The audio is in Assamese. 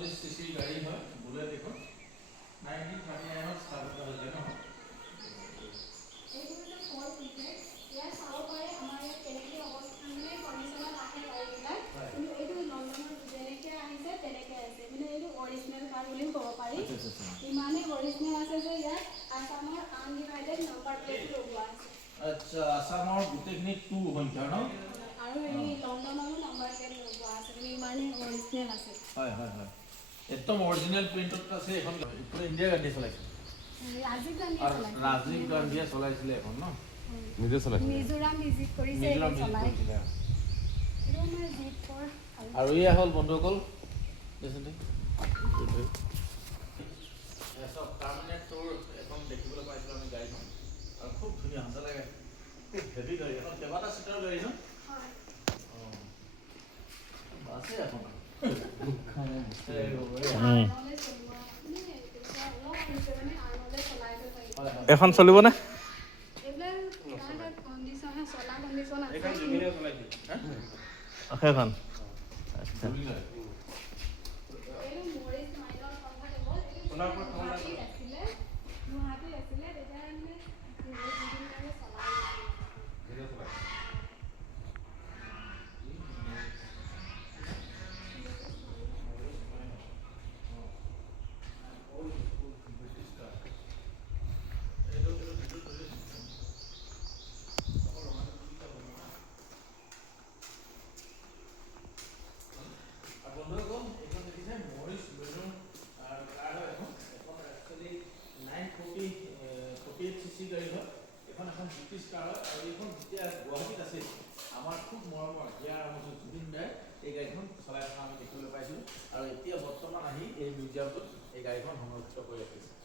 45 সিসি গাড়ী হয় বুলেট এখন 1939 স্থাপিত হৈছে ন এইটো ফৰ পিকেট ইয়াৰ চাব পাৰে আমাৰ ইয়াত কেনেকৈ অৱস্থা মানে কণ্ডিশ্যনত আহে গাড়ীবিলাক কিন্তু এইটো লণ্ডনৰ যেনেকৈ আহিছে তেনেকৈ আছে মানে এইটো অৰিজিনেল কাৰ বুলিও ক'ব পাৰি ইমানেই অৰিজিনেল আছে যে ইয়াত আছামৰ আনডিভাইডেড নম্বৰ প্লেট লগোৱা আছে আচ্ছা আছামৰ গোটেইখিনি 2 সংখ্যা ন আৰু এই লণ্ডনৰো নম্বৰ প্লেট লগোৱা আছে মানে ইমানেই অৰিজিনেল আছে হয় হয় হয় একদম অৰিজিনেল প্ৰিন্টত আছে এখন পুৰা ইণ্ডিয়া গাড়ী চলাইছে ৰাজীৱ গান্ধী আৰু ৰাজীৱ গান্ধীয়ে চলাইছিলে এখন ন নিজে চলাইছে মিজোৰাম ভিজিট কৰিছে মিজোৰাম এইখন চলাই চলাইছিলে এইটো আমাৰ জিপ ফৰ আৰু ইয়া হ'ল বন্ধুসকল দেচোন সব টাৰ্মিনেট তোৰ এখন দেখিবলৈ পাইছিলোঁ আমি গাড়ীখন আৰু খুব ধুনীয়া সঁচা লাগে খুব হেভি গাড়ী এখন কেইবাটা চিটাৰ গাড়ী ন হয় আছে এখন এখন চলিবনে সেইখন আমাৰ খুব মৰমৰ হিয়াৰ আমাৰ জুবিন দাই এই গাড়ীখন চলাই থকা আমি দেখিবলৈ পাইছিলোঁ আৰু এতিয়া বৰ্তমান আহি এই মিউজিয়ামটোত এই গাড়ীখন সংৰক্ষিত কৰি ৰাখিছে